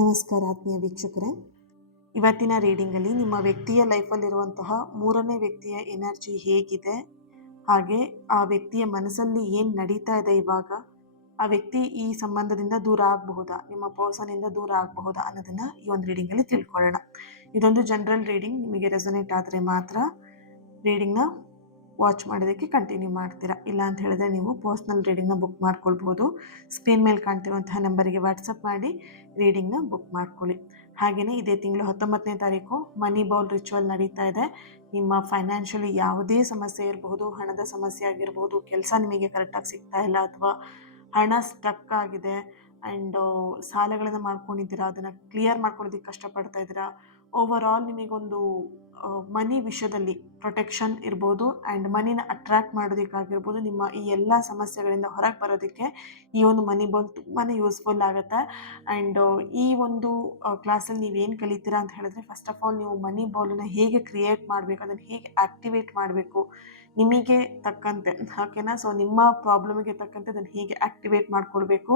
ನಮಸ್ಕಾರ ಆತ್ಮೀಯ ವೀಕ್ಷಕರೇ. ಇವತ್ತಿನ ರೀಡಿಂಗಲ್ಲಿ ನಿಮ್ಮ ವ್ಯಕ್ತಿಯ ಲೈಫಲ್ಲಿರುವಂತಹ ಮೂರನೇ ವ್ಯಕ್ತಿಯ ಎನರ್ಜಿ ಹೇಗಿದೆ, ಹಾಗೆ ಆ ವ್ಯಕ್ತಿಯ ಮನಸ್ಸಲ್ಲಿ ಏನು ನಡೀತಾ ಇದೆ ಇವಾಗ, ಆ ವ್ಯಕ್ತಿ ಈ ಸಂಬಂಧದಿಂದ ದೂರ ಆಗಬಹುದಾ, ನಿಮ್ಮ ಪರ್ಸನಿಂದ ದೂರ ಆಗಬಹುದಾ ಅನ್ನೋದನ್ನು ಈ ಒಂದು ರೀಡಿಂಗಲ್ಲಿ ತಿಳ್ಕೊಳ್ಳೋಣ. ಇದೊಂದು ಜನರಲ್ ರೀಡಿಂಗ್. ನಿಮಗೆ ರೆಸೊನೇಟ್ ಆದರೆ ಮಾತ್ರ ರೀಡಿಂಗ್ನ ವಾಚ್ ಮಾಡೋದಕ್ಕೆ ಕಂಟಿನ್ಯೂ ಮಾಡ್ತೀರಾ. ಇಲ್ಲ ಅಂತ ಹೇಳಿದ್ರೆ ನೀವು ಪರ್ಸ್ನಲ್ ರೀಡಿಂಗ್ನ ಬುಕ್ ಮಾಡ್ಕೊಳ್ಬೋದು. ಸ್ಕ್ರೀನ್ ಮೇಲೆ ಕಾಣ್ತಿರುವಂತಹ ನಂಬರಿಗೆ ವಾಟ್ಸಪ್ ಮಾಡಿ ರೀಡಿಂಗ್ನ ಬುಕ್ ಮಾಡ್ಕೊಳ್ಳಿ. ಹಾಗೆಯೇ ಇದೇ ತಿಂಗಳು 19ನೇ ತಾರೀಕು ಮನಿ ಬೌಲ್ ರಿಚುವಲ್ ನಡೀತಾ ಇದೆ. ನಿಮ್ಮ ಫೈನಾನ್ಷಿಯಲಿ ಯಾವುದೇ ಸಮಸ್ಯೆ ಇರಬಹುದು, ಹಣದ ಸಮಸ್ಯೆ ಆಗಿರ್ಬೋದು, ಕೆಲಸ ನಿಮಗೆ ಕರೆಕ್ಟಾಗಿ ಸಿಗ್ತಾ ಇಲ್ಲ, ಅಥವಾ ಹಣ ಸ್ಟಕ್ ಆಗಿದೆ ಆ್ಯಂಡ್ ಸಾಲಗಳನ್ನು ಮಾಡ್ಕೊಂಡಿದ್ದೀರಾ, ಅದನ್ನು ಕ್ಲಿಯರ್ ಮಾಡ್ಕೊಳ್ಳೋದಕ್ಕೆ ಕಷ್ಟಪಡ್ತಾ ಇದ್ದೀರಾ. ಓವರ್ ಆಲ್ ನಿಮಗೊಂದು ಮನಿ ವಿಷಯದಲ್ಲಿ ಪ್ರೊಟೆಕ್ಷನ್ ಇರ್ಬೋದು ಆ್ಯಂಡ್ ಮನಿನ ಅಟ್ರ್ಯಾಕ್ಟ್ ಮಾಡೋದಕ್ಕಾಗಿರ್ಬೋದು, ನಿಮ್ಮ ಈ ಎಲ್ಲ ಸಮಸ್ಯೆಗಳಿಂದ ಹೊರಗೆ ಬರೋದಕ್ಕೆ ಈ ಒಂದು ಮನಿ ಬೌಲ್ ತುಂಬಾ ಯೂಸ್ಫುಲ್ ಆಗುತ್ತೆ. ಆ್ಯಂಡ್ ಈ ಒಂದು ಕ್ಲಾಸಲ್ಲಿ ನೀವೇನು ಕಲಿತೀರಾ ಅಂತ ಹೇಳಿದ್ರೆ, ಫಸ್ಟ್ ಆಫ್ ಆಲ್ ನೀವು ಮನಿ ಬೌಲನ್ನು ಹೇಗೆ ಕ್ರಿಯೇಟ್ ಮಾಡಬೇಕು, ಅದನ್ನು ಹೇಗೆ ಆ್ಯಕ್ಟಿವೇಟ್ ಮಾಡಬೇಕು ನಿಮಗೆ ತಕ್ಕಂತೆ, ಓಕೆನಾ. ಸೊ ನಿಮ್ಮ ಪ್ರಾಬ್ಲಮಿಗೆ ತಕ್ಕಂತೆ ಅದನ್ನು ಹೇಗೆ ಆ್ಯಕ್ಟಿವೇಟ್ ಮಾಡ್ಕೊಳ್ಬೇಕು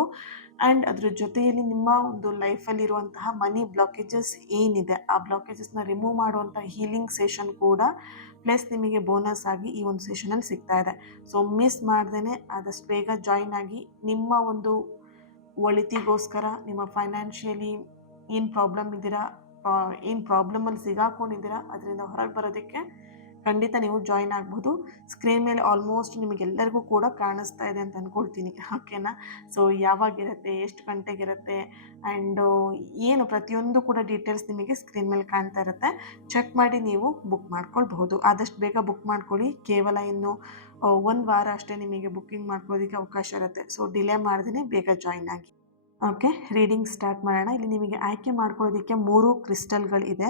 ಆ್ಯಂಡ್ ಅದ್ರ ಜೊತೆಯಲ್ಲಿ ನಿಮ್ಮ ಒಂದು ಲೈಫಲ್ಲಿರುವಂತಹ ಮನಿ ಬ್ಲಾಕೇಜಸ್ ಏನಿದೆ ಆ ಬ್ಲಾಕೇಜಸ್ನ ರಿಮೂವ್ ಮಾಡುವಂಥ ಹೀಲಿಂಗ್ ಸೆಷನ್ ಕೂಡ ಪ್ಲಸ್ ನಿಮಗೆ ಬೋನಸ್ ಆಗಿ ಈ ಒಂದು ಸೆಷನಲ್ಲಿ ಸಿಗ್ತಾ ಇದೆ. ಸೊ ಮಿಸ್ ಮಾಡ್ದೇ ಆದಷ್ಟು ಬೇಗ ಜಾಯಿನ್ ಆಗಿ ನಿಮ್ಮ ಒಂದು ಒಳಿತಿಗೋಸ್ಕರ, ನಿಮ್ಮ ಫೈನಾನ್ಷಿಯಲಿ ಏನು ಪ್ರಾಬ್ಲಮ್ ಇದ್ದೀರಾ, ಏನು ಪ್ರಾಬ್ಲಮಲ್ಲಿ ಸಿಗಾಕೊಂಡಿದ್ದೀರಾ ಅದರಿಂದ ಹೊರಗೆ ಬರೋದಕ್ಕೆ ಖಂಡಿತ ನೀವು ಜಾಯಿನ್ ಆಗ್ಬೋದು. ಸ್ಕ್ರೀನ್ ಮೇಲೆ ಆಲ್ಮೋಸ್ಟ್ ನಿಮಗೆಲ್ಲರಿಗೂ ಕೂಡ ಕಾಣಿಸ್ತಾ ಇದೆ ಅಂತ ಅಂದ್ಕೊಳ್ತೀನಿ, ಓಕೆನಾ. ಸೊ ಯಾವಾಗಿರುತ್ತೆ, ಎಷ್ಟು ಗಂಟೆಗಿರುತ್ತೆ ಆ್ಯಂಡ್ ಏನು ಪ್ರತಿಯೊಂದು ಕೂಡ ಡೀಟೇಲ್ಸ್ ನಿಮಗೆ ಸ್ಕ್ರೀನ್ ಮೇಲೆ ಕಾಣ್ತಾ ಇರುತ್ತೆ. ಚೆಕ್ ಮಾಡಿ ನೀವು ಬುಕ್ ಮಾಡ್ಕೊಳ್ಬಹುದು. ಆದಷ್ಟು ಬೇಗ ಬುಕ್ ಮಾಡ್ಕೊಳ್ಳಿ. ಕೇವಲ ಇನ್ನು 1 ವಾರ ಅಷ್ಟೇ ನಿಮಗೆ ಬುಕ್ಕಿಂಗ್ ಮಾಡ್ಕೊಳ್ಳೋದಕ್ಕೆ ಅವಕಾಶ ಇರುತ್ತೆ. ಸೊ ಡಿಲೇ ಮಾಡ್ದೇ ಬೇಗ ಜಾಯಿನ್ ಆಗಿ. ಓಕೆ, ರೀಡಿಂಗ್ ಸ್ಟಾರ್ಟ್ ಮಾಡೋಣ. ಇಲ್ಲಿ ನಿಮಗೆ ಆಯ್ಕೆ ಮಾಡ್ಕೊಳ್ಳೋದಕ್ಕೆ 3 ಕ್ರಿಸ್ಟಲ್ಗಳಿದೆ.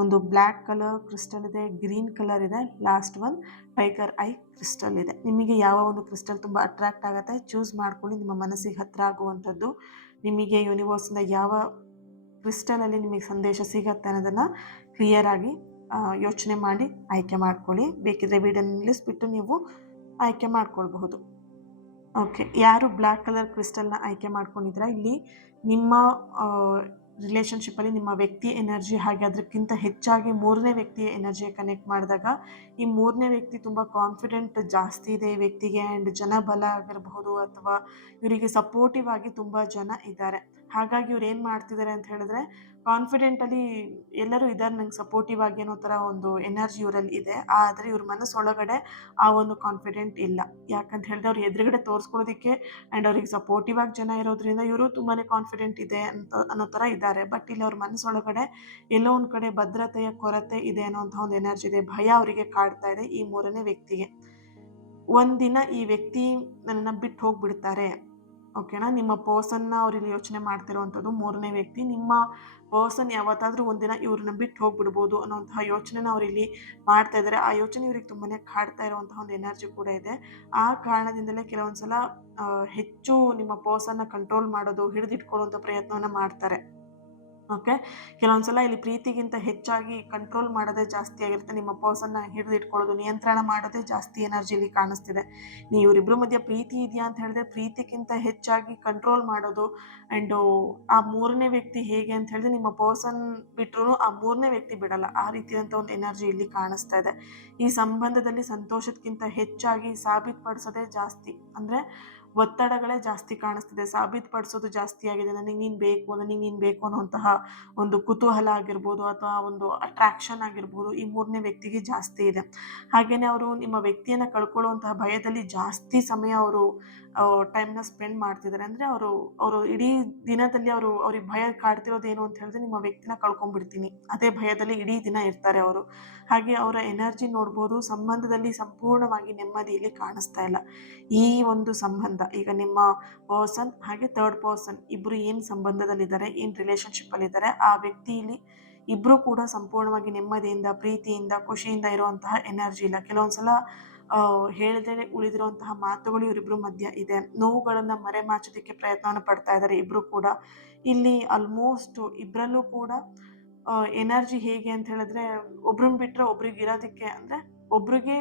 ಒಂದು ಬ್ಲ್ಯಾಕ್ ಕಲರ್ ಕ್ರಿಸ್ಟಲ್ ಇದೆ, ಗ್ರೀನ್ ಕಲರ್ ಇದೆ, last one tiger I crystal ಇದೆ. ನಿಮಗೆ ಯಾವ ಒಂದು ಕ್ರಿಸ್ಟಲ್ ತುಂಬ ಅಟ್ರಾಕ್ಟ್ ಆಗುತ್ತೆ ಚೂಸ್ ಮಾಡ್ಕೊಳ್ಳಿ. ನಿಮ್ಮ ಮನಸ್ಸಿಗೆ ಹತ್ತಿರ ಆಗುವಂಥದ್ದು, ನಿಮಗೆ ಯೂನಿವರ್ಸಿಂದ ಯಾವ ಕ್ರಿಸ್ಟಲಲ್ಲಿ ನಿಮಗೆ ಸಂದೇಶ ಸಿಗುತ್ತೆ ಅನ್ನೋದನ್ನು ಕ್ಲಿಯರಾಗಿ ಯೋಚನೆ ಮಾಡಿ ಆಯ್ಕೆ ಮಾಡ್ಕೊಳ್ಳಿ. ಬೇಕಿದ್ರೆ ವಿಡಿಯೋ ನಿಲ್ಲಿಸ್ಬಿಟ್ಟು ನೀವು ಆಯ್ಕೆ ಮಾಡ್ಕೊಳ್ಬಹುದು. ಓಕೆ, ಯಾರು ಬ್ಲ್ಯಾಕ್ ಕಲರ್ ಕ್ರಿಸ್ಟಲ್ನ ಆಯ್ಕೆ ಮಾಡ್ಕೊಂಡಿದ್ದೀರಾ, ಇಲ್ಲಿ ನಿಮ್ಮ ರಿಲೇಷನ್ಶಿಪ್ಪಲ್ಲಿ ನಿಮ್ಮ ವ್ಯಕ್ತಿ ಎನರ್ಜಿ ಹಾಗೆ ಅದಕ್ಕಿಂತ ಹೆಚ್ಚಾಗಿ ಮೂರನೇ ವ್ಯಕ್ತಿಯ ಎನರ್ಜಿಗೆ ಕನೆಕ್ಟ್ ಮಾಡಿದಾಗ ಈ ಮೂರನೇ ವ್ಯಕ್ತಿ ತುಂಬ ಕಾನ್ಫಿಡೆಂಟ್ ಜಾಸ್ತಿ ಇದೆ ಈ ವ್ಯಕ್ತಿಗೆ ಆ್ಯಂಡ್ ಜನಬಲ ಆಗಿರಬಹುದು, ಅಥವಾ ಇವರಿಗೆ ಸಪೋರ್ಟಿವ್ ಆಗಿ ತುಂಬ ಜನ ಇದ್ದಾರೆ. ಹಾಗಾಗಿ ಇವ್ರು ಏನು ಮಾಡ್ತಿದ್ದಾರೆ ಅಂತ ಹೇಳಿದ್ರೆ, ಕಾನ್ಫಿಡೆಂಟಲ್ಲಿ ಎಲ್ಲರೂ ಇದ್ದಾರೆ ನಂಗೆ ಸಪೋರ್ಟಿವ್ ಆಗಿ ಅನ್ನೋ ಥರ ಒಂದು ಎನರ್ಜಿ ಇವರಲ್ಲಿ ಇದೆ. ಆದರೆ ಇವ್ರ ಮನಸ್ಸೊಳಗಡೆ ಆ ಒಂದು ಕಾನ್ಫಿಡೆಂಟ್ ಇಲ್ಲ. ಯಾಕಂತ ಹೇಳಿದ್ರೆ ಅವ್ರು ಎದುರುಗಡೆ ತೋರಿಸ್ಕೊಳ್ಳೋದಕ್ಕೆ ಆ್ಯಂಡ್ ಅವ್ರಿಗೆ ಸಪೋರ್ಟಿವ್ ಆಗಿ ಜನ ಇರೋದ್ರಿಂದ ಇವರು ತುಂಬಾ ಕಾನ್ಫಿಡೆಂಟ್ ಇದೆ ಅನ್ನೋ ಥರ ಇದ್ದಾರೆ. ಬಟ್ ಇಲ್ಲಿ ಅವ್ರ ಮನಸ್ಸೊಳಗಡೆ ಎಲ್ಲೋ ಒಂದು ಕಡೆ ಭದ್ರತೆಯ ಕೊರತೆ ಇದೆ ಅನ್ನೋಂಥ ಒಂದು ಎನರ್ಜಿ ಇದೆ. ಭಯ ಅವರಿಗೆ ಕಾಡ್ತಾ ಇದೆ ಈ ಮೂರನೇ ವ್ಯಕ್ತಿಗೆ. ಒಂದಿನ ಈ ವ್ಯಕ್ತಿ ನನ್ನನ್ನು ಬಿಟ್ಟು ಹೋಗ್ಬಿಡ್ತಾರೆ, ಓಕೆನಾ. ನಿಮ್ಮ ಪರ್ಸನ್ನ ಅವ್ರಿಗೆ ಯೋಚನೆ ಮಾಡ್ತಿರುವಂಥದ್ದು ಮೂರನೇ ವ್ಯಕ್ತಿ. ನಿಮ್ಮ ಪರ್ಸನ್ ಯಾವತ್ತಾದರೂ ಒಂದಿನ ಇವ್ರನ್ನ ಬಿಟ್ಟು ಹೋಗ್ಬಿಡ್ಬೋದು ಅನ್ನೋಂತಹ ಯೋಚನೆನ ಅವರಿಲ್ಲಿ ಮಾಡ್ತಾ ಇದ್ದಾರೆ. ಆ ಯೋಚನೆ ಇವ್ರಿಗೆ ತುಂಬಾ ಕಾಡ್ತಾ ಇರುವಂತಹ ಒಂದು ಎನರ್ಜಿ ಕೂಡ ಇದೆ. ಆ ಕಾರಣದಿಂದಲೇ ಕೆಲವೊಂದು ಸಲ ಹೆಚ್ಚು ನಿಮ್ಮ ಪರ್ಸನ್ನ ಕಂಟ್ರೋಲ್ ಮಾಡೋದು, ಹಿಡಿದಿಟ್ಕೊಳ್ಳುವಂಥ ಪ್ರಯತ್ನವನ್ನು ಮಾಡ್ತಾರೆ. ಓಕೆ, ಕೆಲವೊಂದು ಸಲ ಇಲ್ಲಿ ಪ್ರೀತಿಗಿಂತ ಹೆಚ್ಚಾಗಿ ಕಂಟ್ರೋಲ್ ಮಾಡೋದೇ ಜಾಸ್ತಿ ಆಗಿರುತ್ತೆ. ನಿಮ್ಮ ಪರ್ಸನ್ನ ಹಿಡಿದಿಟ್ಕೊಳ್ಳೋದು, ನಿಯಂತ್ರಣ ಮಾಡೋದೇ ಜಾಸ್ತಿ ಎನರ್ಜಿಲಿ ಕಾಣಿಸ್ತಿದೆ. ನೀವು ಇವರಿಬ್ಬರ ಮಧ್ಯೆ ಪ್ರೀತಿ ಇದೆಯಾ ಅಂತ ಹೇಳಿದ್ರೆ ಪ್ರೀತಿಗಿಂತ ಹೆಚ್ಚಾಗಿ ಕಂಟ್ರೋಲ್ ಮಾಡೋದು ಆ್ಯಂಡು ಆ ಮೂರನೇ ವ್ಯಕ್ತಿ ಹೇಗೆ ಅಂತ ಹೇಳಿದ್ರೆ, ನಿಮ್ಮ ಪರ್ಸನ್ ಬಿಟ್ಟರು ಆ ಮೂರನೇ ವ್ಯಕ್ತಿ ಬಿಡಲ್ಲ, ಆ ರೀತಿಯಾದಂಥ ಒಂದು ಎನರ್ಜಿ ಇಲ್ಲಿ ಕಾಣಿಸ್ತಾ ಇದೆ. ಈ ಸಂಬಂಧದಲ್ಲಿ ಸಂತೋಷಕ್ಕಿಂತ ಹೆಚ್ಚಾಗಿ ಸಾಬೀತುಪಡಿಸೋದೇ ಜಾಸ್ತಿ, ಅಂದರೆ ಒತ್ತಡಗಳೇ ಜಾಸ್ತಿ ಕಾಣಿಸ್ತಿದೆ. ಸಾಬೀತುಪಡಿಸೋದು ಜಾಸ್ತಿ ಆಗಿದೆ. ನನಗೆ ನೀನು ಬೇಕು ಅನ್ನುವಂತಹ ಒಂದು ಕುತೂಹಲ ಆಗಿರ್ಬೋದು, ಅಥವಾ ಒಂದು ಅಟ್ರಾಕ್ಷನ್ ಆಗಿರ್ಬೋದು ಈ ಮೂರನೇ ವ್ಯಕ್ತಿಗೆ ಜಾಸ್ತಿ ಇದೆ. ಹಾಗೆಯೇ ಅವರು ನಿಮ್ಮ ವ್ಯಕ್ತಿಯನ್ನು ಕಳ್ಕೊಳ್ಳುವಂತಹ ಭಯದಲ್ಲಿ ಜಾಸ್ತಿ ಸಮಯ ಅವರು ಟೈಮ್ನ ಸ್ಪೆಂಡ್ ಮಾಡ್ತಿದ್ದಾರೆ. ಅಂದರೆ ಅವರು ಇಡೀ ದಿನದಲ್ಲಿ ಅವ್ರಿಗೆ ಭಯ ಕಾಡ್ತಿರೋದೇನು ಅಂತ ಹೇಳಿದ್ರೆ, ನಿಮ್ಮ ವ್ಯಕ್ತಿನ ಕಳ್ಕೊಂಡ್ಬಿಡ್ತೀನಿ ಅದೇ ಭಯದಲ್ಲಿ ಇಡೀ ದಿನ ಇರ್ತಾರೆ ಅವರು. ಹಾಗೆ ಅವರ ಎನರ್ಜಿ ನೋಡ್ಬೋದು, ಸಂಬಂಧದಲ್ಲಿ ಸಂಪೂರ್ಣವಾಗಿ ನೆಮ್ಮದಿ ಇಲ್ಲಿ ಕಾಣಿಸ್ತಾ ಇಲ್ಲ. ಈ ಒಂದು ಸಂಬಂಧ ಈಗ ನಿಮ್ಮ ಪರ್ಸನ್ ಹಾಗೆ ಥರ್ಡ್ ಪರ್ಸನ್ ಇಬ್ಬರು ಏನು ಸಂಬಂಧದಲ್ಲಿದ್ದಾರೆ, ಏನು ರಿಲೇಷನ್ಶಿಪ್ಪಲ್ಲಿದ್ದಾರೆ, ಆ ವ್ಯಕ್ತಿಯಲ್ಲಿ ಇಬ್ಬರು ಕೂಡ ಸಂಪೂರ್ಣವಾಗಿ ನೆಮ್ಮದಿಯಿಂದ, ಪ್ರೀತಿಯಿಂದ, ಖುಷಿಯಿಂದ ಇರುವಂತಹ ಎನರ್ಜಿ ಇಲ್ಲ. ಕೆಲವೊಂದ್ಸಲ ಹೇಳಿದ್ರೆ ಉಳಿದಿರುವಂತಹ ಮಾತುಗಳು ಇವರಿಬ್ಬರ ಮಧ್ಯ ಇದೆ. ನೋವುಗಳನ್ನು ಮರೆಮಾಚೋದಕ್ಕೆ ಪ್ರಯತ್ನವನ್ನು ಪಡ್ತಾ ಇದ್ದಾರೆ ಇಬ್ಬರು ಕೂಡ. ಇಲ್ಲಿ ಆಲ್ಮೋಸ್ಟ್ ಇಬ್ಬರಲ್ಲೂ ಕೂಡ ಎನರ್ಜಿ ಹೇಗೆ ಅಂತ ಹೇಳಿದ್ರೆ, ಒಬ್ರನ್ನ ಬಿಟ್ಟರೆ ಒಬ್ರಿಗೆ ಇರೋದಕ್ಕೆ, ಅಂದರೆ ಒಬ್ರಿಗೆ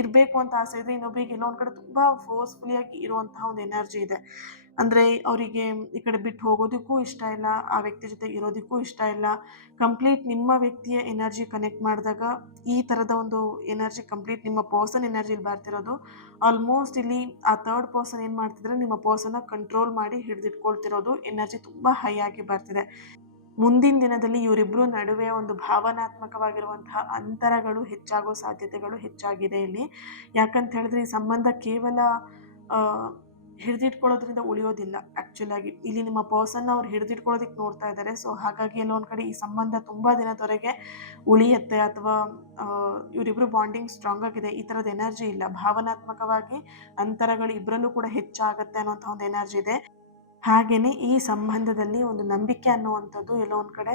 ಇರಬೇಕು ಅಂತ ಆಸೆ ಇದೆ, ಇನ್ನೊಬ್ರಿಗೆ ಎಲ್ಲೋ ಒಂದು ಕಡೆ ತುಂಬ ಫೋರ್ಸ್ಫುಲಿಯಾಗಿ ಇರುವಂತಹ ಒಂದು ಎನರ್ಜಿ ಇದೆ. ಅಂದರೆ ಅವರಿಗೆ ಈ ಕಡೆ ಬಿಟ್ಟು ಹೋಗೋದಕ್ಕೂ ಇಷ್ಟ ಇಲ್ಲ, ಆ ವ್ಯಕ್ತಿ ಜೊತೆ ಇರೋದಕ್ಕೂ ಇಷ್ಟ ಇಲ್ಲ. ಕಂಪ್ಲೀಟ್ ನಿಮ್ಮ ವ್ಯಕ್ತಿಯ ಎನರ್ಜಿ ಕನೆಕ್ಟ್ ಮಾಡಿದಾಗ ಈ ಥರದ ಒಂದು ಎನರ್ಜಿ ಕಂಪ್ಲೀಟ್ ನಿಮ್ಮ ಪರ್ಸನ್ ಎನರ್ಜಿಲಿ ಬರ್ತಿರೋದು. ಆಲ್ಮೋಸ್ಟ್ ಇಲ್ಲಿ ಆ ಥರ್ಡ್ ಪರ್ಸನ್ ಏನು ಮಾಡ್ತಿದ್ರೆ ನಿಮ್ಮ ಪರ್ಸನ್ನ ಕಂಟ್ರೋಲ್ ಮಾಡಿ ಹಿಡಿದಿಟ್ಕೊಳ್ತಿರೋದು ಎನರ್ಜಿ ತುಂಬ ಹೈ ಆಗಿ ಬರ್ತಿದೆ. ಮುಂದಿನ ದಿನದಲ್ಲಿ ಇವರಿಬ್ಬರು ನಡುವೆ ಒಂದು ಭಾವನಾತ್ಮಕವಾಗಿರುವಂತಹ ಅಂತರಗಳು ಹೆಚ್ಚಾಗೋ ಸಾಧ್ಯತೆಗಳು ಹೆಚ್ಚಾಗಿದೆ ಇಲ್ಲಿ. ಯಾಕಂತ ಹೇಳಿದ್ರೆ ಈ ಸಂಬಂಧ ಕೇವಲ ಹಿಡಿದಿಟ್ಕೊಳ್ಳೋದ್ರಿಂದ ಉಳಿಯೋದಿಲ್ಲ. ಆ್ಯಕ್ಚುಲಾಗಿ ಇಲ್ಲಿ ನಿಮ್ಮ ಪರ್ಸನ್ನ ಅವ್ರು ಹಿಡಿದಿಟ್ಕೊಳ್ಳೋದಕ್ಕೆ ನೋಡ್ತಾ ಇದ್ದಾರೆ. ಸೊ ಹಾಗಾಗಿ ಎಲ್ಲೋ ಒಂದು ಕಡೆ ಈ ಸಂಬಂಧ ತುಂಬ ದಿನದವರೆಗೆ ಉಳಿಯುತ್ತೆ, ಅಥವಾ ಇವರಿಬ್ಬರು ಬಾಂಡಿಂಗ್ ಸ್ಟ್ರಾಂಗ್ ಆಗಿದೆ, ಈ ಥರದ ಎನರ್ಜಿ ಇಲ್ಲ. ಭಾವನಾತ್ಮಕವಾಗಿ ಅಂತರಗಳು ಇಬ್ಬರಲ್ಲೂ ಕೂಡ ಹೆಚ್ಚಾಗುತ್ತೆ ಅನ್ನೋಂಥ ಒಂದು ಎನರ್ಜಿ ಇದೆ. ಹಾಗೆಯೇ ಈ ಸಂಬಂಧದಲ್ಲಿ ಒಂದು ನಂಬಿಕೆ ಅನ್ನುವಂಥದ್ದು ಎಲ್ಲೋ ಒಂದು ಕಡೆ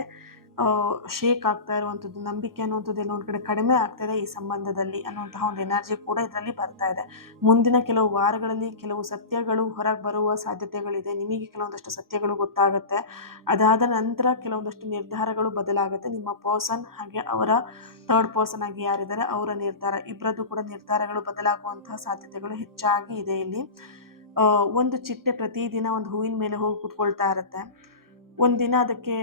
ಶೇಕ್ ಆಗ್ತಾ ಇರುವಂಥದ್ದು, ನಂಬಿಕೆ ಅನ್ನುವಂಥದ್ದು ಎಲ್ಲೋ ಒಂದು ಕಡೆ ಕಡಿಮೆ ಆಗ್ತಾ ಇದೆ ಈ ಸಂಬಂಧದಲ್ಲಿ ಅನ್ನುವಂತಹ ಒಂದು ಎನರ್ಜಿ ಕೂಡ ಇದರಲ್ಲಿ ಬರ್ತಾ ಇದೆ. ಮುಂದಿನ ಕೆಲವು ವಾರಗಳಲ್ಲಿ ಕೆಲವು ಸತ್ಯಗಳು ಹೊರಗೆ ಬರುವ ಸಾಧ್ಯತೆಗಳಿದೆ. ನಿಮಗೆ ಕೆಲವೊಂದಷ್ಟು ಸತ್ಯಗಳು ಗೊತ್ತಾಗುತ್ತೆ. ಅದಾದ ನಂತರ ಕೆಲವೊಂದಷ್ಟು ನಿರ್ಧಾರಗಳು ಬದಲಾಗುತ್ತೆ. ನಿಮ್ಮ ಪರ್ಸನ್ ಹಾಗೆ ಅವರ ಥರ್ಡ್ ಪರ್ಸನ್ ಆಗಿ ಯಾರಿದ್ದಾರೆ ಅವರ ನಿರ್ಧಾರ, ಇಬ್ಬರದ್ದು ಕೂಡ ನಿರ್ಧಾರಗಳು ಬದಲಾಗುವಂತಹ ಸಾಧ್ಯತೆಗಳು ಹೆಚ್ಚಾಗಿ ಇದೆ ಇಲ್ಲಿ. ಒಂದು ಚಿಟ್ಟೆ ಪ್ರತಿದಿನ ಒಂದು ಹೂವಿನ ಮೇಲೆ ಹೋಗಿ ಕೂತ್ಕೊಳ್ತಾ ಇರುತ್ತೆ. ಒಂದಿನ ಅದಕ್ಕೆ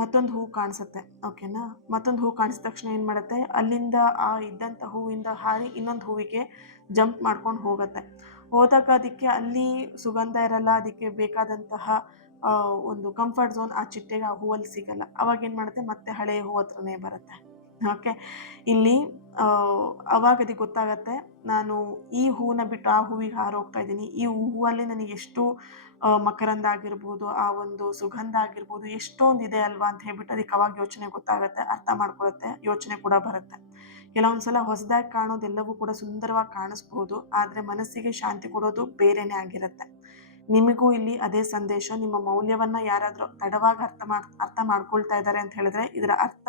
ಮತ್ತೊಂದು ಹೂವು ಕಾಣಿಸುತ್ತೆ, ಓಕೆನಾ. ಮತ್ತೊಂದು ಹೂವು ಕಾಣಿಸಿದ ತಕ್ಷಣ ಏನು ಮಾಡುತ್ತೆ, ಅಲ್ಲಿಂದ ಆ ಇದ್ದಂಥ ಹೂವಿಂದ ಹಾರಿ ಇನ್ನೊಂದು ಹೂವಿಗೆ ಜಂಪ್ ಮಾಡ್ಕೊಂಡು ಹೋಗುತ್ತೆ. ಹೋದಾಗ ಅದಕ್ಕೆ ಅಲ್ಲಿ ಸುಗಂಧ ಇರಲ್ಲ, ಅದಕ್ಕೆ ಬೇಕಾದಂತಹ ಒಂದು ಕಂಫರ್ಟ್ ಝೋನ್ ಆ ಚಿಟ್ಟೆಗೆ ಆ ಹೂವಲ್ಲಿ ಸಿಗಲ್ಲ. ಅವಾಗ ಏನು ಮಾಡುತ್ತೆ, ಮತ್ತೆ ಹಳೆಯ ಹೂವು ಹತ್ರನೇ ಬರುತ್ತೆ. ಓಕೆ, ಇಲ್ಲಿ ಅವಾಗ ಅದಕ್ಕೆ ಗೊತ್ತಾಗತ್ತೆ, ನಾನು ಈ ಹೂವನ್ನ ಬಿಟ್ಟು ಆ ಹೂವಿಗೆ ಹಾರೋಗ್ತಾ ಇದ್ದೀನಿ. ಈ ಹೂವಲ್ಲಿ ನನಗೆ ಎಷ್ಟು ಮಕರಂದ ಆಗಿರ್ಬೋದು, ಆ ಒಂದು ಸುಗಂಧ ಆಗಿರ್ಬೋದು, ಎಷ್ಟೊಂದಿದೆ ಅಲ್ವಾ ಅಂತ ಹೇಳ್ಬಿಟ್ಟು ಅದಕ್ಕೆ ಅವಾಗ ಯೋಚನೆ ಗೊತ್ತಾಗುತ್ತೆ, ಅರ್ಥ ಮಾಡ್ಕೊಳುತ್ತೆ, ಯೋಚನೆ ಕೂಡ ಬರುತ್ತೆ. ಕೆಲವೊಂದ್ಸಲ ಹೊಸದಾಗಿ ಕಾಣೋದೆಲ್ಲವೂ ಕೂಡ ಸುಂದರವಾಗಿ ಕಾಣಿಸ್ಬೋದು, ಆದರೆ ಮನಸ್ಸಿಗೆ ಶಾಂತಿ ಕೊಡೋದು ಬೇರೆನೇ ಆಗಿರುತ್ತೆ. ನಿಮಗೂ ಇಲ್ಲಿ ಅದೇ ಸಂದೇಶ. ನಿಮ್ಮ ಮೌಲ್ಯವನ್ನು ಯಾರಾದರೂ ತಡವಾಗಿ ಅರ್ಥ ಮಾಡ್ಕೊಳ್ತಾ ಇದ್ದಾರೆ ಅಂತ ಹೇಳಿದ್ರೆ ಇದರ ಅರ್ಥ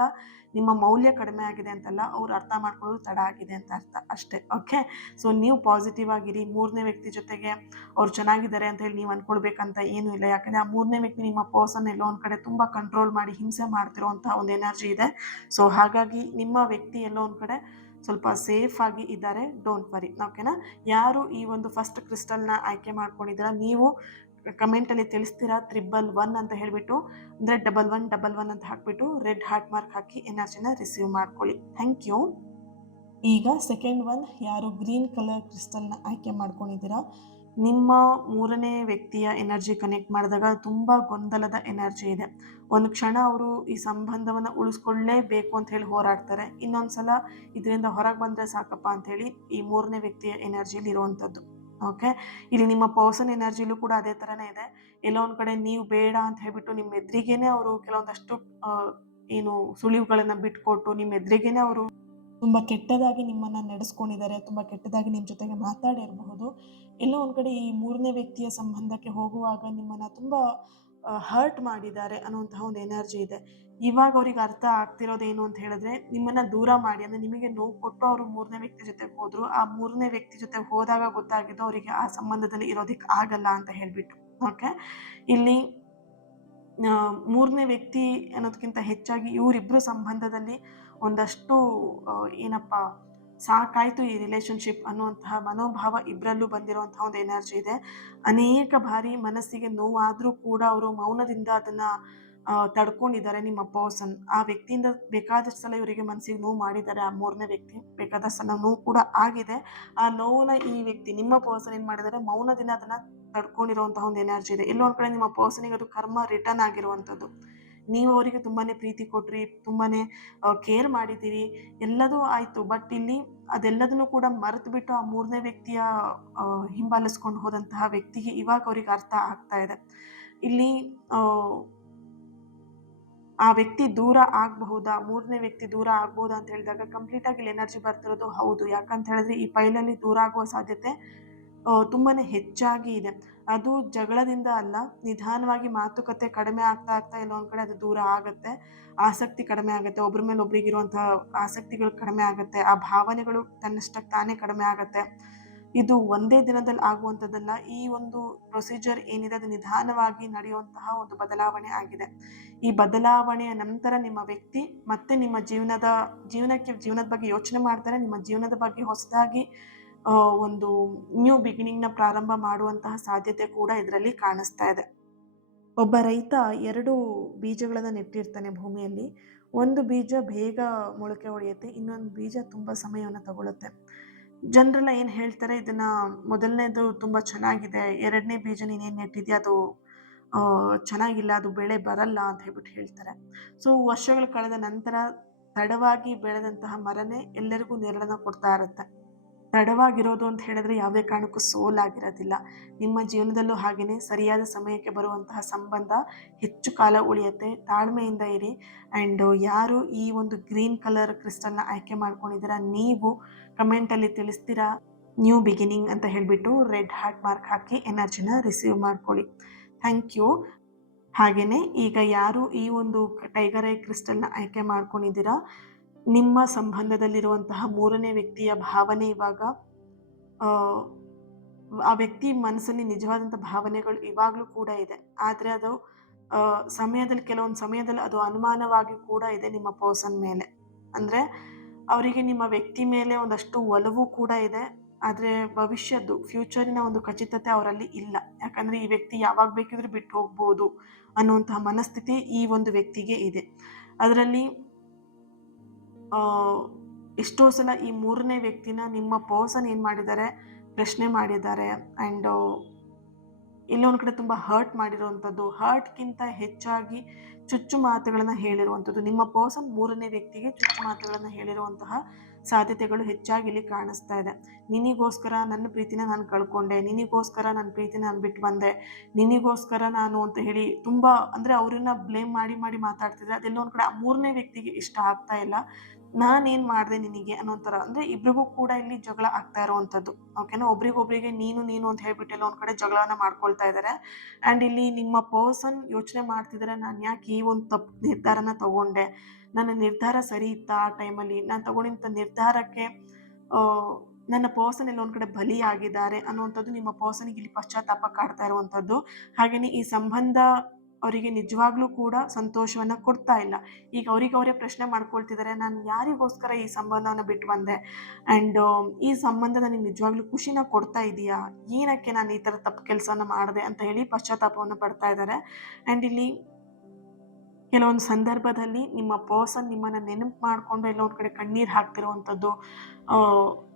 ನಿಮ್ಮ ಮೌಲ್ಯ ಕಡಿಮೆ ಆಗಿದೆ ಅಂತಲ್ಲ, ಅವ್ರು ಅರ್ಥ ಮಾಡ್ಕೊಳ್ಳೋದು ತಡ ಆಗಿದೆ ಅಂತ ಅರ್ಥ ಅಷ್ಟೇ. ಓಕೆ, ಸೊ ನೀವು ಪಾಸಿಟಿವ್ ಆಗಿರಿ. ಮೂರನೇ ವ್ಯಕ್ತಿ ಜೊತೆಗೆ ಅವ್ರು ಚೆನ್ನಾಗಿದ್ದಾರೆ ಅಂತ ಹೇಳಿ ನೀವು ಅಂದ್ಕೊಳ್ಬೇಕಂತ ಏನೂ ಇಲ್ಲ. ಯಾಕಂದರೆ ಆ ಮೂರನೇ ವ್ಯಕ್ತಿ ನಿಮ್ಮ ಪರ್ಸನ್ ಎಲ್ಲೋ ಒಂದು ಕಡೆ ತುಂಬ ಕಂಟ್ರೋಲ್ ಮಾಡಿ ಹಿಂಸೆ ಮಾಡ್ತಿರೋಂಥ ಒಂದು ಎನರ್ಜಿ ಇದೆ. ಸೊ ಹಾಗಾಗಿ ನಿಮ್ಮ ವ್ಯಕ್ತಿ ಎಲ್ಲೋ ಒಂದು ಕಡೆ ಸ್ವಲ್ಪ ಸೇಫ್ ಆಗಿ ಇದ್ದಾರೆ, ಡೋಂಟ್ ವರಿ. ಓಕೆನಾ. ಯಾರು ಈ ಒಂದು ಫಸ್ಟ್ ಕ್ರಿಸ್ಟಲ್ನ ಆಯ್ಕೆ ಮಾಡ್ಕೊಂಡಿದ್ದೀರಾ ನೀವು ಕಮೆಂಟಲ್ಲಿ ತಿಳಿಸ್ತೀರಾ 111 ಅಂತ ಹೇಳಿಬಿಟ್ಟು, ಅಂದರೆ 1111 ಅಂತ ಹಾಕ್ಬಿಟ್ಟು ರೆಡ್ ಹಾರ್ಟ್ ಮಾರ್ಕ್ ಹಾಕಿ ಎನರ್ಜಿನ ರಿಸೀವ್ ಮಾಡ್ಕೊಳ್ಳಿ. Thank you. ಈಗ ಸೆಕೆಂಡ್ ಒನ್, ಯಾರು ಗ್ರೀನ್ ಕಲರ್ ಕ್ರಿಸ್ಟಲ್ನ ಆಯ್ಕೆ ಮಾಡ್ಕೊಂಡಿದ್ದೀರಾ, ನಿಮ್ಮ ಮೂರನೇ ವ್ಯಕ್ತಿಯ ಎನರ್ಜಿ ಕನೆಕ್ಟ್ ಮಾಡಿದಾಗ ತುಂಬ ಗೊಂದಲದ ಎನರ್ಜಿ ಇದೆ. ಒಂದು ಕ್ಷಣ ಅವರು ಈ ಸಂಬಂಧವನ್ನು ಉಳಿಸ್ಕೊಳ್ಳೇಬೇಕು ಅಂತ ಹೇಳಿ ಹೋರಾಡ್ತಾರೆ, ಇನ್ನೊಂದು ಸಲ ಇದರಿಂದ ಹೊರಗೆ ಬಂದರೆ ಸಾಕಪ್ಪ ಅಂಥೇಳಿ ಈ ಮೂರನೇ ವ್ಯಕ್ತಿಯ ಎನರ್ಜಿಲಿ ಇರುವಂಥದ್ದು. ಓಕೆ, ಇಲ್ಲಿ ನಿಮ್ಮ ಪರ್ಸನ್ ಎನರ್ಜಿಲೂ ಕೂಡ ಅದೇ ಥರನೇ ಇದೆ. ಎಲ್ಲೋ ಒಂದು ಕಡೆ ನೀವು ಬೇಡ ಅಂತ ಹೇಳ್ಬಿಟ್ಟು ನಿಮ್ಮ ಎದುರಿಗೇನೆ ಅವರು ಕೆಲವೊಂದಷ್ಟು ಏನು ಸುಳಿವುಗಳನ್ನು ಬಿಟ್ಕೊಟ್ಟು ನಿಮ್ಮ ಎದುರಿಗೇನೆ ಅವರು ತುಂಬ ಕೆಟ್ಟದಾಗಿ ನಿಮ್ಮನ್ನು ನಡೆಸ್ಕೊಂಡಿದ್ದಾರೆ, ತುಂಬ ಕೆಟ್ಟದಾಗಿ ನಿಮ್ಮ ಜೊತೆಗೆ ಮಾತಾಡಿರಬಹುದು. ಎಲ್ಲೋ ಒಂದು ಕಡೆ ಈ ಮೂರನೇ ವ್ಯಕ್ತಿಯ ಸಂಬಂಧಕ್ಕೆ ಹೋಗುವಾಗ ನಿಮ್ಮನ್ನು ತುಂಬ ಹರ್ಟ್ ಮಾಡಿದ್ದಾರೆ ಅನ್ನುವಂತಹ ಒಂದು ಎನರ್ಜಿ ಇದೆ. ಇವಾಗ ಅವ್ರಿಗೆ ಅರ್ಥ ಆಗ್ತಿರೋದೇನು ಅಂತ ಹೇಳಿದ್ರೆ, ನಿಮ್ಮನ್ನು ದೂರ ಮಾಡಿ, ಅಂದರೆ ನಿಮಗೆ ನೋವು ಕೊಟ್ಟು ಅವರು ಮೂರನೇ ವ್ಯಕ್ತಿ ಜೊತೆಗೆ ಹೋದರು. ಆ ಮೂರನೇ ವ್ಯಕ್ತಿ ಜೊತೆಗೆ ಹೋದಾಗ ಗೊತ್ತಾಗಿದ್ದು ಅವರಿಗೆ ಆ ಸಂಬಂಧದಲ್ಲಿ ಇರೋದಕ್ಕೆ ಆಗಲ್ಲ ಅಂತ ಹೇಳಿಬಿಟ್ಟು. ಓಕೆ, ಇಲ್ಲಿ ಮೂರನೇ ವ್ಯಕ್ತಿ ಅನ್ನೋದಕ್ಕಿಂತ ಹೆಚ್ಚಾಗಿ ಇವರಿಬ್ಬರು ಸಂಬಂಧದಲ್ಲಿ ಒಂದಷ್ಟು ಏನಪ್ಪ ಸಾಕಾಯಿತು ಈ ರಿಲೇಷನ್ಶಿಪ್ ಅನ್ನುವಂತಹ ಮನೋಭಾವ ಇಬ್ಬರಲ್ಲೂ ಬಂದಿರುವಂತಹ ಒಂದು ಎನರ್ಜಿ ಇದೆ. ಅನೇಕ ಬಾರಿ ಮನಸ್ಸಿಗೆ ನೋವಾದರೂ ಕೂಡ ಅವರು ಮೌನದಿಂದ ಅದನ್ನು ತಡ್ಕೊಂಡಿದ್ದಾರೆ ನಿಮ್ಮ ಪರ್ಸನ್. ಆ ವ್ಯಕ್ತಿಯಿಂದ ಬೇಕಾದಷ್ಟು ಸಲ ಇವರಿಗೆ ಮನಸ್ಸಿಗೆ ನೋವು ಮಾಡಿದ್ದಾರೆ. ಆ ಮೂರನೇ ವ್ಯಕ್ತಿ ಬೇಕಾದಷ್ಟು ಸಲ ನೋವು ಕೂಡ ಆಗಿದೆ. ಆ ನೋವನ್ನ ಈ ವ್ಯಕ್ತಿ ನಿಮ್ಮ ಪರ್ಸನ್ ಏನು ಮಾಡಿದ್ದಾರೆ, ಮೌನದಿಂದ ಅದನ್ನು ತಡ್ಕೊಂಡಿರುವಂತಹ ಒಂದು ಎನರ್ಜಿ ಇದೆ. ಎಲ್ಲೋ ಒಂದು ಕಡೆ ನಿಮ್ಮ ಪರ್ಸನಿಗೆ ಅದು ಕರ್ಮ ರಿಟರ್ನ್ ಆಗಿರುವಂಥದ್ದು. ನೀವು ಅವರಿಗೆ ತುಂಬಾ ಪ್ರೀತಿ ಕೊಟ್ರಿ, ತುಂಬಾ ಕೇರ್ ಮಾಡಿದ್ದೀರಿ, ಎಲ್ಲದೂ ಆಯಿತು. ಬಟ್ ಇಲ್ಲಿ ಅದೆಲ್ಲದನ್ನು ಕೂಡ ಮರೆತು ಬಿಟ್ಟು ಆ ಮೂರನೇ ವ್ಯಕ್ತಿಯ ಹಿಂಬಾಲಿಸ್ಕೊಂಡು ಹೋದಂತಹ ವ್ಯಕ್ತಿಗೆ ಇವಾಗ ಅವ್ರಿಗೆ ಅರ್ಥ ಆಗ್ತಾ ಇದೆ. ಇಲ್ಲಿ ಆ ವ್ಯಕ್ತಿ ದೂರ ಆಗಬಹುದಾ, ಮೂರನೇ ವ್ಯಕ್ತಿ ದೂರ ಆಗ್ಬೋದಾ ಅಂತ ಹೇಳಿದಾಗ ಕಂಪ್ಲೀಟಾಗಿ ಇಲ್ಲಿ ಎನರ್ಜಿ ಬರ್ತಿರೋದು ಹೌದು. ಯಾಕಂತ ಹೇಳಿದ್ರೆ ಈ ಪೈಲಲ್ಲಿ ದೂರ ಆಗುವ ಸಾಧ್ಯತೆ ತುಂಬಾ ಹೆಚ್ಚಾಗಿ ಇದೆ. ಅದು ಜಗಳದಿಂದ ಅಲ್ಲ, ನಿಧಾನವಾಗಿ ಮಾತುಕತೆ ಕಡಿಮೆ ಆಗ್ತಾ ಆಗ್ತಾ ಎಲ್ಲೋ ಒಂದು ಕಡೆ ಅದು ದೂರ ಆಗುತ್ತೆ. ಆಸಕ್ತಿ ಕಡಿಮೆ ಆಗುತ್ತೆ, ಒಬ್ಬರ ಮೇಲೆ ಒಬ್ರಿಗಿರುವಂತಹ ಆಸಕ್ತಿಗಳು ಕಡಿಮೆ ಆಗುತ್ತೆ, ಆ ಭಾವನೆಗಳು ತನ್ನಷ್ಟಕ್ಕೆ ತಾನೇ ಕಡಿಮೆ ಆಗುತ್ತೆ. ಇದು ಒಂದೇ ದಿನದಲ್ಲಿ ಆಗುವಂಥದ್ದಲ್ಲ. ಈ ಒಂದು ಪ್ರೊಸೀಜರ್ ಏನಿದೆ ಅದು ನಿಧಾನವಾಗಿ ನಡೆಯುವಂತಹ ಒಂದು ಬದಲಾವಣೆ ಆಗಿದೆ. ಈ ಬದಲಾವಣೆಯ ನಂತರ ನಿಮ್ಮ ವ್ಯಕ್ತಿ ಮತ್ತೆ ನಿಮ್ಮ ಜೀವನದ ಬಗ್ಗೆ ಯೋಚನೆ ಮಾಡ್ತಾರೆ. ನಿಮ್ಮ ಜೀವನದ ಬಗ್ಗೆ ಹೊಸದಾಗಿ ಒಂದು ನ್ಯೂ ಬಿಗಿನಿಂಗ್ನ ಪ್ರಾರಂಭ ಮಾಡುವಂತಹ ಸಾಧ್ಯತೆ ಕೂಡ ಇದರಲ್ಲಿ ಕಾಣಿಸ್ತಾ ಇದೆ. ಒಬ್ಬ ರೈತ 2 ಬೀಜಗಳನ್ನು ನೆಟ್ಟಿರ್ತಾನೆ ಭೂಮಿಯಲ್ಲಿ. ಒಂದು ಬೀಜ ಬೇಗ ಮೊಳಕೆ ಒಡೆಯುತ್ತೆ, ಇನ್ನೊಂದು ಬೀಜ ತುಂಬ ಸಮಯವನ್ನು ತಗೊಳುತ್ತೆ. ಜನರೆಲ್ಲ ಏನು ಹೇಳ್ತಾರೆ, ಇದನ್ನ ಮೊದಲನೇದು ತುಂಬ ಚೆನ್ನಾಗಿದೆ, 2ನೇ ಬೀಜ ನೀನೇನು ನೆಟ್ಟಿದ್ಯಾ ಅದು ಚೆನ್ನಾಗಿಲ್ಲ, ಅದು ಬೆಳೆ ಬರಲ್ಲ ಅಂತ ಹೇಳ್ಬಿಟ್ಟು ಹೇಳ್ತಾರೆ. ಸೊ ವರ್ಷಗಳು ಕಳೆದ ನಂತರ ತಡವಾಗಿ ಬೆಳೆದಂತಹ ಮರನೇ ಎಲ್ಲರಿಗೂ ನೆರಳನ್ನ ಕೊಡ್ತಾ ಇರುತ್ತೆ. ತಡವಾಗಿರೋದು ಅಂತ ಹೇಳಿದ್ರೆ ಯಾವುದೇ ಕಾರಣಕ್ಕೂ ಸೋಲಾಗಿರೋದಿಲ್ಲ. ನಿಮ್ಮ ಜೀವನದಲ್ಲೂ ಹಾಗೆಯೇ ಸರಿಯಾದ ಸಮಯಕ್ಕೆ ಬರುವಂತಹ ಸಂಬಂಧ ಹೆಚ್ಚು ಕಾಲ ಉಳಿಯುತ್ತೆ. ತಾಳ್ಮೆಯಿಂದ ಇರಿ. ಆ್ಯಂಡ್ ಯಾರು ಈ ಒಂದು ಗ್ರೀನ್ ಕಲರ್ ಕ್ರಿಸ್ಟಲ್ನ ಆಯ್ಕೆ ಮಾಡ್ಕೊಂಡಿದ್ದೀರಾ, ನೀವು ಕಮೆಂಟಲ್ಲಿ ತಿಳಿಸ್ತೀರಾ ನ್ಯೂ ಬಿಗಿನಿಂಗ್ ಅಂತ ಹೇಳಿಬಿಟ್ಟು ರೆಡ್ ಹಾರ್ಟ್ ಮಾರ್ಕ್ ಹಾಕಿ ಎನರ್ಜಿನ ರಿಸೀವ್ ಮಾಡ್ಕೊಳ್ಳಿ. Thank you. ಹಾಗೆಯೇ ಈಗ ಯಾರು ಈ ಒಂದು ಟೈಗರ್ ಐ ಕ್ರಿಸ್ಟಲ್ನ ಆಯ್ಕೆ ಮಾಡ್ಕೊಂಡಿದ್ದೀರಾ, ನಿಮ್ಮ ಸಂಬಂಧದಲ್ಲಿರುವಂತಹ 3ನೇ ವ್ಯಕ್ತಿಯ ಭಾವನೆ ಇವಾಗ ಆ ವ್ಯಕ್ತಿ ಮನಸ್ಸಲ್ಲಿ ನಿಜವಾದಂಥ ಭಾವನೆಗಳು ಇವಾಗಲೂ ಕೂಡ ಇದೆ. ಆದರೆ ಅದು ಕೆಲವೊಂದು ಸಮಯದಲ್ಲಿ ಅದು ಅನುಮಾನವಾಗಿ ಕೂಡ ಇದೆ ನಿಮ್ಮ ಪರ್ಸನ್ ಮೇಲೆ. ಅಂದರೆ ಅವರಿಗೆ ನಿಮ್ಮ ವ್ಯಕ್ತಿ ಮೇಲೆ ಒಂದಷ್ಟು ಒಲವು ಕೂಡ ಇದೆ, ಆದರೆ ಭವಿಷ್ಯದ್ದು ಫ್ಯೂಚರಿನ ಒಂದು ಖಚಿತತೆ ಅವರಲ್ಲಿ ಇಲ್ಲ. ಯಾಕಂದರೆ ಈ ವ್ಯಕ್ತಿ ಯಾವಾಗ ಬೇಕಿದ್ರೂ ಬಿಟ್ಟು ಹೋಗ್ಬೋದು ಅನ್ನುವಂತಹ ಮನಸ್ಥಿತಿ ಈ ಒಂದು ವ್ಯಕ್ತಿಗೆ ಇದೆ. ಅದರಲ್ಲಿ ಎಷ್ಟೋ ಸಲ ಈ 3ನೇ ವ್ಯಕ್ತಿನ ನಿಮ್ಮ ಪರ್ಸನ್ ಏನು ಮಾಡಿದ್ದಾರೆ, ಪ್ರಶ್ನೆ ಮಾಡಿದ್ದಾರೆ. ಆ್ಯಂಡ್ ಎಲ್ಲೊಂದು ಕಡೆ ತುಂಬ ಹರ್ಟ್ ಮಾಡಿರುವಂಥದ್ದು, ಹರ್ಟ್ಗಿಂತ ಹೆಚ್ಚಾಗಿ ಚುಚ್ಚು ಮಾತುಗಳನ್ನು ಹೇಳಿರುವಂಥದ್ದು. ನಿಮ್ಮ ಪರ್ಸನ್ 3ನೇ ವ್ಯಕ್ತಿಗೆ ಚುಚ್ಚು ಮಾತುಗಳನ್ನು ಹೇಳಿರುವಂತಹ ಸಾಧ್ಯತೆಗಳು ಹೆಚ್ಚಾಗಿ ಇಲ್ಲಿ ಕಾಣಿಸ್ತಾ ಇದೆ. ನಿನಗೋಸ್ಕರ ನನ್ನ ಪ್ರೀತಿನ ನಾನು ಕಳ್ಕೊಂಡೆ, ನಿನಗೋಸ್ಕರ ನನ್ನ ಪ್ರೀತಿನ ನಾನು ಬಿಟ್ಟು ಬಂದೆ, ನಿನಗೋಸ್ಕರ ನಾನು ಅಂತ ಹೇಳಿ ತುಂಬ ಅಂದರೆ ಅವ್ರನ್ನ ಬ್ಲೇಮ್ ಮಾಡಿ ಮಾಡಿ ಮಾತಾಡ್ತಿದ್ರೆ ಅದೆಲ್ಲೋ ಒಂದು ಕಡೆ ಆ 3ನೇ ವ್ಯಕ್ತಿಗೆ ಇಷ್ಟ ಆಗ್ತಾ ಇಲ್ಲ. ನಾನೇನು ಮಾಡಿದೆ ನಿನಗೆ ಅನ್ನೋ ಥರ, ಅಂದರೆ ಇಬ್ರಿಗೂ ಕೂಡ ಇಲ್ಲಿ ಜಗಳ ಆಗ್ತಾ ಇರುವಂಥದ್ದು. ಓಕೆನಾ, ಒಬ್ರಿಗೊಬ್ರಿಗೆ ನೀನು ನೀನು ಅಂತ ಹೇಳ್ಬಿಟ್ಟು ಎಲ್ಲ ಒಂದು ಕಡೆ ಜಗಳವನ್ನು ಮಾಡ್ಕೊಳ್ತಾ ಇದ್ದಾರೆ. ಆ್ಯಂಡ್ ಇಲ್ಲಿ ನಿಮ್ಮ ಪರ್ಸನ್ ಯೋಚನೆ ಮಾಡ್ತಿದ್ದಾರೆ, ನಾನು ಯಾಕೆ ಈ ಒಂದು ತಪ್ಪು ನಿರ್ಧಾರನ ತಗೊಂಡೆ, ನನ್ನ ನಿರ್ಧಾರ ಸರಿ ಇತ್ತಾ ಆ ಟೈಮಲ್ಲಿ, ನಾನು ತಗೊಂಡಿದ್ದ ನಿರ್ಧಾರಕ್ಕೆ ನನ್ನ ಪರ್ಸನ್ ಎಲ್ಲ ಒಂದು ಕಡೆ ಬಲಿಯಾಗಿದ್ದಾರೆ ಅನ್ನುವಂಥದ್ದು ನಿಮ್ಮ ಪರ್ಸನಿಗೆ ಇಲ್ಲಿ ಪಶ್ಚಾತ್ತಾಪ ಕಾಡ್ತಾ ಇರುವಂಥದ್ದು. ಹಾಗೆಯೇ ಈ ಸಂಬಂಧ ಅವರಿಗೆ ನಿಜವಾಗ್ಲೂ ಕೂಡ ಸಂತೋಷವನ್ನು ಕೊಡ್ತಾ ಇಲ್ಲ. ಈಗ ಅವರೇ ಪ್ರಶ್ನೆ ಮಾಡ್ಕೊಳ್ತಿದ್ದಾರೆ, ನಾನು ಯಾರಿಗೋಸ್ಕರ ಈ ಸಂಬಂಧವನ್ನು ಬಿಟ್ಟು ಬಂದೆ, ಆ್ಯಂಡ್ ಈ ಸಂಬಂಧ ನನಗೆ ನಿಜವಾಗ್ಲೂ ಖುಷಿನ ಕೊಡ್ತಾ ಇದೆಯಾ, ಏನಕ್ಕೆ ನಾನು ಈ ಥರ ತಪ್ಪು ಕೆಲಸನ ಮಾಡಿದೆ ಅಂತ ಹೇಳಿ ಪಶ್ಚಾತ್ತಾಪವನ್ನು ಪಡ್ತಾ ಇದ್ದಾರೆ. ಆ್ಯಂಡ್ ಇಲ್ಲಿ ಕೆಲವೊಂದು ಸಂದರ್ಭದಲ್ಲಿ ನಿಮ್ಮ ಪರ್ಸನ್ ನಿಮ್ಮನ್ನು ನೆನಪು ಮಾಡಿಕೊಂಡು ಎಲ್ಲ ಒಂದು ಕಡೆ ಕಣ್ಣೀರು ಹಾಕ್ತಿರುವಂಥದ್ದು,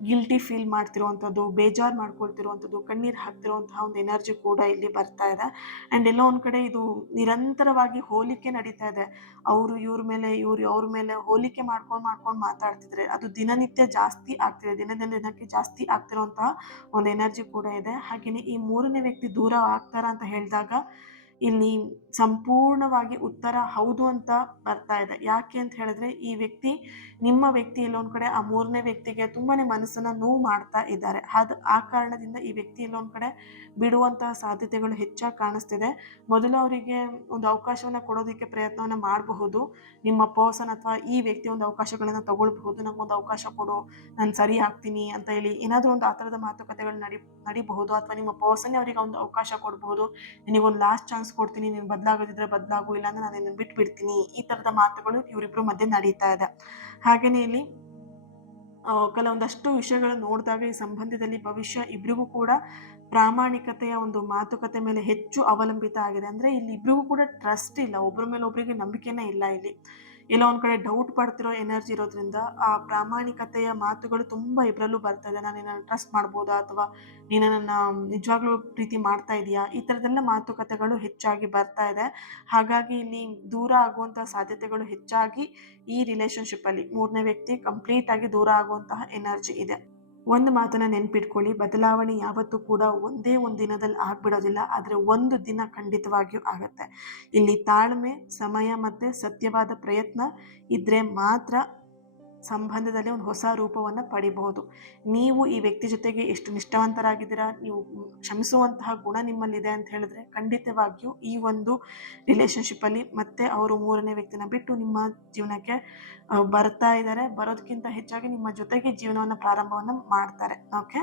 ಗಿಲ್ಟಿ ಫೀಲ್ ಮಾಡ್ತಿರುವಂಥದ್ದು, ಬೇಜಾರು ಮಾಡ್ಕೊಳ್ತಿರುವಂಥದ್ದು, ಕಣ್ಣೀರು ಹಾಕ್ತಿರುವಂತಹ ಒಂದು ಎನರ್ಜಿ ಕೂಡ ಇಲ್ಲಿ ಬರ್ತಾ ಇದೆ. ಆ್ಯಂಡ್ ಎಲ್ಲೋ ಒಂದು ಕಡೆ ಇದು ನಿರಂತರವಾಗಿ ಹೋಲಿಕೆ ನಡೀತಾ ಇದೆ. ಅವರು ಇವ್ರ ಮೇಲೆ, ಇವ್ರು ಅವ್ರ ಮೇಲೆ ಹೋಲಿಕೆ ಮಾಡ್ಕೊಂಡು ಮಾತಾಡ್ತಿದ್ರೆ ಅದು ದಿನನಿತ್ಯ ಜಾಸ್ತಿ ಆಗ್ತಿದೆ, ದಿನಕ್ಕೆ ಜಾಸ್ತಿ ಆಗ್ತಿರುವಂತಹ ಒಂದು ಎನರ್ಜಿ ಕೂಡ ಇದೆ. ಹಾಗೆಯೇ ಈ 3ನೇ ವ್ಯಕ್ತಿ ದೂರ ಆಗ್ತಾರಾ ಅಂತ ಹೇಳಿದಾಗ ಇಲ್ಲಿ ಸಂಪೂರ್ಣವಾಗಿ ಉತ್ತರ ಹೌದು ಅಂತ ಬರ್ತಾ ಇದೆ. ಯಾಕೆ ಅಂತ ಹೇಳಿದ್ರೆ ಈ ವ್ಯಕ್ತಿ, ನಿಮ್ಮ ವ್ಯಕ್ತಿ ಎಲ್ಲೊಂದು ಕಡೆ ಆ 3ನೇ ವ್ಯಕ್ತಿಗೆ ತುಂಬಾನೇ ಮನಸ್ಸನ್ನ ನೋವು ಮಾಡ್ತಾ ಇದ್ದಾರೆ. ಆ ಕಾರಣದಿಂದ ಈ ವ್ಯಕ್ತಿ ಎಲ್ಲೊಂದು ಕಡೆ ಬಿಡುವಂತಹ ಸಾಧ್ಯತೆಗಳು ಹೆಚ್ಚಾಗಿ ಕಾಣಿಸ್ತಿದೆ. ಮೊದಲು ಅವರಿಗೆ ಒಂದು ಅವಕಾಶವನ್ನ ಕೊಡೋದಕ್ಕೆ ಪ್ರಯತ್ನವನ್ನ ಮಾಡಬಹುದು ನಿಮ್ಮ ಪರ್ಸನ್, ಅಥವಾ ಈ ವ್ಯಕ್ತಿ ಒಂದು ಅವಕಾಶಗಳನ್ನ ತಗೊಳ್ಬಹುದು. ನಮಗೊಂದು ಅವಕಾಶ ಕೊಡು, ನಾನು ಸರಿ ಆಗ್ತೀನಿ ಅಂತ ಹೇಳಿ ಏನಾದರೂ ಒಂದು ಆ ಥರದ ಮಾತುಕತೆಗಳು ನಡಿಬಹುದು. ಅಥವಾ ನಿಮ್ಮ ಪರ್ಸನ್ನೇ ಅವರಿಗೆ ಒಂದು ಅವಕಾಶ ಕೊಡಬಹುದು, ನಿನಗೊಂದು ಲಾಸ್ಟ್ ಚಾನ್ಸ್ ಕೊಡ್ತೀನಿ, ನೀನು ಬದಲಾಗೋದಿದ್ರೆ ಬದಲಾಗು, ಇಲ್ಲಾಂದ್ರೆ ನಾನು ನಿನ್ನ ಬಿಟ್ಟು ಬಿಡ್ತೀನಿ, ಈ ಥರದ ಮಾತುಗಳು ಇವರಿಬ್ಬರು ಮಧ್ಯೆ ನಡೀತಾ ಇದೆ. ಹಾಗೆಯೇ ಇಲ್ಲಿ ಕೆಲವೊಂದಷ್ಟು ವಿಷಯಗಳನ್ನು ನೋಡಿದಾಗ ಈ ಸಂಬಂಧದಲ್ಲಿ ಭವಿಷ್ಯ ಇಬ್ಬರಿಗೂ ಕೂಡ ಪ್ರಾಮಾಣಿಕತೆಯ ಒಂದು ಮಾತುಕತೆ ಮೇಲೆ ಹೆಚ್ಚು ಅವಲಂಬಿತ ಆಗಿದೆ. ಅಂದರೆ ಇಲ್ಲಿ ಇಬ್ಬರಿಗೂ ಕೂಡ ಟ್ರಸ್ಟ್ ಇಲ್ಲ, ಒಬ್ಬರ ಮೇಲೆ ಒಬ್ಬರಿಗೆ ನಂಬಿಕೆನೇ ಇಲ್ಲ. ಇಲ್ಲಿ ಎಲ್ಲೋ ಒಂದು ಕಡೆ ಡೌಟ್ ಪಡ್ತಿರೋ ಎನರ್ಜಿ ಇರೋದ್ರಿಂದ ಆ ಪ್ರಾಮಾಣಿಕತೆಯ ಮಾತುಗಳು ತುಂಬ ಇಬ್ಬರಲ್ಲೂ ಬರ್ತಾ ಇದೆ. ನಾನು ನಿನ್ನನ್ನು ಟ್ರಸ್ಟ್ ಮಾಡ್ಬೋದಾ, ಅಥವಾ ನೀನು ನನ್ನ ನಿಜವಾಗ್ಲೂ ಪ್ರೀತಿ ಮಾಡ್ತಾ ಇದೆಯಾ, ಈ ಥರದ್ದೆಲ್ಲ ಮಾತುಕತೆಗಳು ಹೆಚ್ಚಾಗಿ ಬರ್ತಾ ಇದೆ. ಹಾಗಾಗಿ ಇಲ್ಲಿ ದೂರ ಆಗುವಂಥ ಸಾಧ್ಯತೆಗಳು ಹೆಚ್ಚಾಗಿ ಈ ರಿಲೇಷನ್ಶಿಪ್ಪಲ್ಲಿ 3ನೇ ವ್ಯಕ್ತಿ ಕಂಪ್ಲೀಟ್ ಆಗಿ ದೂರ ಆಗುವಂತಹ ಎನರ್ಜಿ ಇದೆ. ಒಂದು ಮಾತನ್ನ ನೆನ್ಪಿಟ್ಕೊಳ್ಳಿ, ಬದಲಾವಣೆ ಯಾವತ್ತೂ ಕೂಡ ಒಂದೇ ಒಂದು ದಿನದಲ್ಲಿ ಆಗ್ಬಿಡೋದಿಲ್ಲ, ಆದರೆ ಒಂದು ದಿನ ಖಂಡಿತವಾಗಿಯೂ ಆಗತ್ತೆ. ಇಲ್ಲಿ ತಾಳ್ಮೆ, ಸಮಯ ಮತ್ತು ಸತ್ಯವಾದ ಪ್ರಯತ್ನ ಇದ್ರೆ ಮಾತ್ರ ಸಂಬಂಧದಲ್ಲಿ ಒಂದು ಹೊಸ ರೂಪವನ್ನು ಪಡಿಬಹುದು. ನೀವು ಈ ವ್ಯಕ್ತಿ ಜೊತೆಗೆ ಎಷ್ಟು ನಿಷ್ಠಾವಂತರಾಗಿದ್ದೀರಾ, ನೀವು ಕ್ಷಮಿಸುವಂತಹ ಗುಣ ನಿಮ್ಮಲ್ಲಿದೆ ಅಂತ ಹೇಳಿದ್ರೆ ಖಂಡಿತವಾಗಿಯೂ ಈ ಒಂದು ರಿಲೇಷನ್ಶಿಪ್ಪಲ್ಲಿ ಮತ್ತೆ ಅವರು 3ನೇ ವ್ಯಕ್ತಿನ ಬಿಟ್ಟು ನಿಮ್ಮ ಜೀವನಕ್ಕೆ ಬರ್ತಾ ಇದ್ದಾರೆ. ಬರೋದಕ್ಕಿಂತ ಹೆಚ್ಚಾಗಿ ನಿಮ್ಮ ಜೊತೆಗೆ ಜೀವನವನ್ನು ಪ್ರಾರಂಭವನ್ನು ಮಾಡ್ತಾರೆ. ಓಕೆ,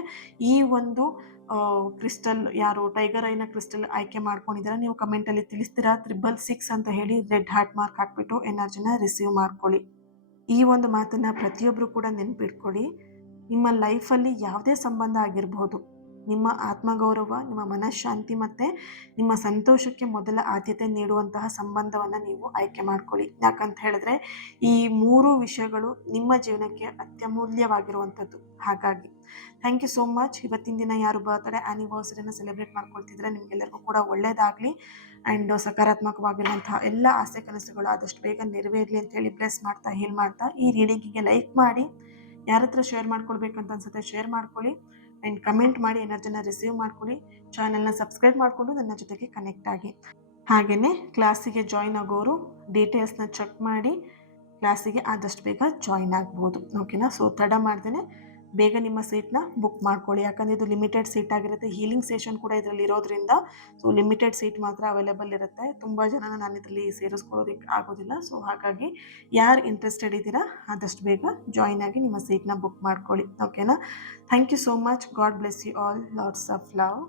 ಈ ಒಂದು ಕ್ರಿಸ್ಟಲ್, ಯಾರು ಟೈಗರ್ ಐನ ಕ್ರಿಸ್ಟಲ್ ಆಯ್ಕೆ ಮಾಡ್ಕೊಂಡಿದ್ದಾರೆ, ನೀವು ಕಮೆಂಟಲ್ಲಿ ತಿಳಿಸ್ತೀರಾ 666 ಅಂತ ಹೇಳಿ ರೆಡ್ ಹಾರ್ಟ್ ಮಾರ್ಕ್ ಹಾಕ್ಬಿಟ್ಟು ಎನರ್ಜಿನ ರಿಸೀವ್ ಮಾಡ್ಕೊಳ್ಳಿ. ಈ ಒಂದು ಮಾತನ್ನ ಪ್ರತಿಯೊಬ್ಬರು ಕೂಡ ನೆನ್ಪಿಟ್ಕೊಳ್ಳಿ. ನಿಮ್ಮ ಲೈಫಲ್ಲಿ ಯಾವುದೇ ಸಂಬಂಧ ಆಗಿರಬಹುದು, ನಿಮ್ಮ ಆತ್ಮಗೌರವ, ನಿಮ್ಮ ಮನಃಶಾಂತಿ ಮತ್ತು ನಿಮ್ಮ ಸಂತೋಷಕ್ಕೆ ಮೊದಲ ಆದ್ಯತೆ ನೀಡುವಂತಹ ಸಂಬಂಧವನ್ನು ನೀವು ಆಯ್ಕೆ ಮಾಡ್ಕೊಳ್ಳಿ. ಯಾಕಂತ ಹೇಳಿದ್ರೆ ಈ 3 ವಿಷಯಗಳು ನಿಮ್ಮ ಜೀವನಕ್ಕೆ ಅತ್ಯಮೂಲ್ಯವಾಗಿರುವಂಥದ್ದು. ಹಾಗಾಗಿ ಥ್ಯಾಂಕ್ ಯು ಸೋ ಮಚ್. ಇವತ್ತಿನ ದಿನ ಯಾರು ಬರ್ತ್ಡೇ ಆ್ಯನಿವರ್ಸರಿನ ಸೆಲೆಬ್ರೇಟ್ ಮಾಡ್ಕೊಳ್ತಿದ್ರೆ ನಿಮಗೆಲ್ಲರಿಗೂ ಕೂಡ ಒಳ್ಳೆಯದಾಗಲಿ ಆ್ಯಂಡ್ ಸಕಾರಾತ್ಮಕವಾಗಿರುವಂತಹ ಎಲ್ಲ ಆಸೆ ಕನಸುಗಳು ಆದಷ್ಟು ಬೇಗ ನೆರವೇರಲಿ ಅಂತ ಹೇಳಿ ಬ್ಲೆಸ್ ಮಾಡ್ತಾ ಹೀಲ್ ಮಾಡ್ತಾ ಈ ರೀಡಿಂಗಿಗೆ ಲೈಕ್ ಮಾಡಿ, ಯಾರ ಹತ್ರ ಶೇರ್ ಮಾಡ್ಕೊಳ್ಬೇಕಂತ ಅನ್ಸುತ್ತೆ ಶೇರ್ ಮಾಡ್ಕೊಳ್ಳಿ ಆ್ಯಂಡ್ ಕಮೆಂಟ್ ಮಾಡಿ ಎನರ್ಜಿನ ರಿಸೀವ್ ಮಾಡ್ಕೊಳ್ಳಿ. ಚಾನಲ್ನ ಸಬ್ಸ್ಕ್ರೈಬ್ ಮಾಡಿಕೊಂಡು ನನ್ನ ಜೊತೆಗೆ ಕನೆಕ್ಟ್ ಆಗಿ. ಹಾಗೆಯೇ ಕ್ಲಾಸಿಗೆ ಜಾಯ್ನ್ ಆಗೋರು ಡೀಟೇಲ್ಸ್ನ ಚೆಕ್ ಮಾಡಿ ಕ್ಲಾಸಿಗೆ ಆದಷ್ಟು ಬೇಗ ಜಾಯ್ನ್ ಆಗ್ಬೋದು. ಓಕೆನಾ? ಸೊ ತಡ ಮಾಡ್ದೇ ಬೇಗ ನಿಮ್ಮ ಸೀಟ್ನ ಬುಕ್ ಮಾಡ್ಕೊಳ್ಳಿ. ಯಾಕಂದರೆ ಇದು ಲಿಮಿಟೆಡ್ ಸೀಟ್ ಆಗಿರುತ್ತೆ. ಹೀಲಿಂಗ್ ಸೆಷನ್ ಕೂಡ ಇದರಲ್ಲಿ ಇರೋದ್ರಿಂದ ಸೊ ಲಿಮಿಟೆಡ್ ಸೀಟ್ ಮಾತ್ರ ಅವೈಲೇಬಲ್ ಇರುತ್ತೆ. ತುಂಬ ಜನನ ನಾನು ಇದರಲ್ಲಿ ಸೇರಿಸ್ಕೊಳ್ಳೋದಕ್ಕೆ ಆಗೋದಿಲ್ಲ. ಸೊ ಹಾಗಾಗಿ ಯಾರು ಇಂಟ್ರೆಸ್ಟೆಡ್ ಇದ್ದೀರಾ ಆದಷ್ಟು ಬೇಗ ಜಾಯ್ನ್ ಆಗಿ ನಿಮ್ಮ ಸೀಟ್ನ ಬುಕ್ ಮಾಡ್ಕೊಳ್ಳಿ. ಓಕೆನಾ? Thank you so much. God bless you all. Lots of love.